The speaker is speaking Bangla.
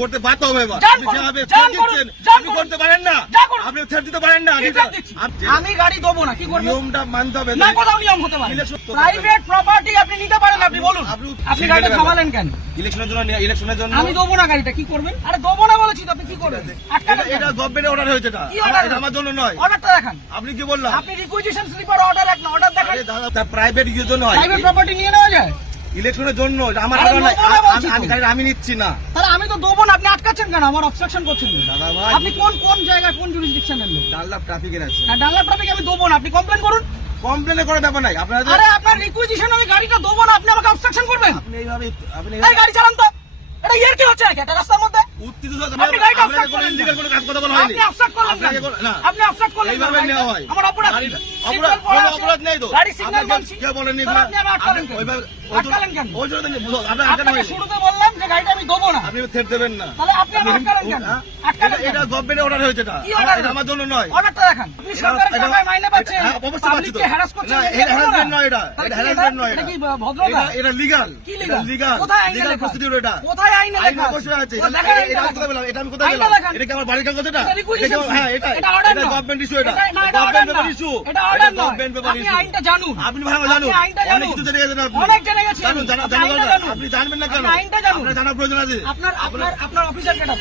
করতে বাধ্য হবে এবার। যান আপনি করুন, যেভাবে যান থ্রেট করুন, দিচ্ছেন, যান আপনি করুন। করতে পারেন না। যা করুন। আপনি থ্রেট দিতে পারেন না। কি থ্রেট দিচ্ছি? আমি গাড়ি দেবো না, কি করবেন? নিয়মটা মানতে হবে। না, কোথাও নিয়ম হতে পারে। ইলেকশন তো প্রাইভেট প্রপার্টি আপনি নিতে পারেন, আপনি বলুন। আপনি গাড়িটা থামালেন কেন? ইলেকশনের জন্য ইলেকশনের জন্য আমি দেবো না গাড়িটা, কি করবেন? আরে দেবো না বলেছি তো, আপনি কি করবেন? আটকালেন এটা কেন? গভর্নমেন্টের অর্ডার হয়েছে। এটা কি order? এটা আমার জন্য নয়। অর্ডারটা দেখান। আপনি কি বললেন? আপনি রিকুইজিশন স্লিপার অর্ডার এক না, অর্ডার দেখান। আরে দাদা, তার প্রাইভেট ইউজের জন্য হয়। প্রাইভেট প্রপার্টি নিয়ে নেওয়া যায়? ইলেকশনের জন্য আমার আরে order নাই। নেবো না বলছি তো। আমি গাড়ি আমি নিচ্ছি না। তাহলে আমি তো দেবো না, আপনি আটকাচ্ছেন কেন? আমার অবস্ট্রাকশন করছেন কেন? দাদা ভাই, আপনি কোন জায়গায়, কোন জুরিসডিকশনের লোক? ডাল্লাভ ট্রাফিকের আছে। ডানলাপ ট্রাফিক আমি দেবো না, আপনি কমপ্লেন করুন। কমপ্লেনে করার ব্যাপার নাই। আপনারা যে- আরে আপনার রিকুইজিশন আমি গাড়িটা দেবো না, আপনি আমাকে অবস্ট্রাকশন করবেন? আপনি এইভাবে এই গাড়ি চালান তো। এটা ইয়ার কি হচ্ছে নাকি একটা রাস্তার মধ্যে? উত্তেজিত আপনি গাড়িটা আপনাকে obstruct কোনো করলেন illegal কেন? কোনো কাজ কথা বলা হয়নি। আপনি অবস্ট্রাক্ট করলেন আপনাকে কেন? না। আপনি অবস্ট্রাক্ট করলেন কেন? এইভাবে নেওয়া হয়। আমার অপরাধ কি? গাড়িটা- সিগন্যাল অপরাধ- পড়া কোনো আছে। অপরাধ নেই তো। গাড়ি সিগন্যাল আপনাকে মানছি। কেউ বলেনি। তাহলে আপনি আমাকে আটকালেন কেন? ওইভাবে- আটকালেন কেন? ওই জন্য আপনার আটকানো আপনাকে হয়নি। শুরুতে বললাম যে গাড়িটা আমি দেবো না। আপনি থ্রেট দেবেন না। তাহলে আপনি আমাকে আটকালেন কেন? হ্যাঁ? আটকালেন কেন? এটা গভর্নমেন্টের অর্ডার হয়েছে। এটা কি order? এটা আমার জন্য নয়। অর্ডারটা দেখান। আপনি সরকারের এটা- টাকায় মাইনে পাচ্ছেন, হ্যাঁ, অবশ্যই পাচ্ছি তো। পাবলিককে হ্যারাস করছেন। না, এটা এটা harassment নয় এটা। তাহলে এটা কি harassment নয় এটা এটা। কি ভদ্রতা? এটা লিগাল। কি legal? লিগাল। কোথায় আইনে লিগাল লেখা? প্রসিডিউর এটা। কোথায় আইনে আইন লেখা আছে? অবশ্যই আছে। ও, দেখান আইনটা এটা আমি দেখান। কোথায় পেলাম? এটা আমি কোথায় আইনটা পেলাম? দেখান। এটা কি আমার বাড়ির কাগজ এটা? এটা requisition এটা কি- হ্যাঁ, এটা এটা order এটা নয়। গভর্নমেন্ট ইস্যু এটা। না, এটা order গভর্নমেন্ট না। Paper issue. এটা order নয়। গভর্নমেন্ট পেপার আপনি ইস্যু। আইনটা জানুন। আপনি ভালো জানুন। আপনি আইনটা অনেক জানুন। কিছু জেনে গেছেন আপনি। অনেক জেনে গেছি আমি। জানুন, আপনি আইনটা জানুন। আপনি জানবেন না কেন? আপনি আইনটা জানুন। আপনার জানার প্রয়োজন আছে। আপনার অফিসার কেটা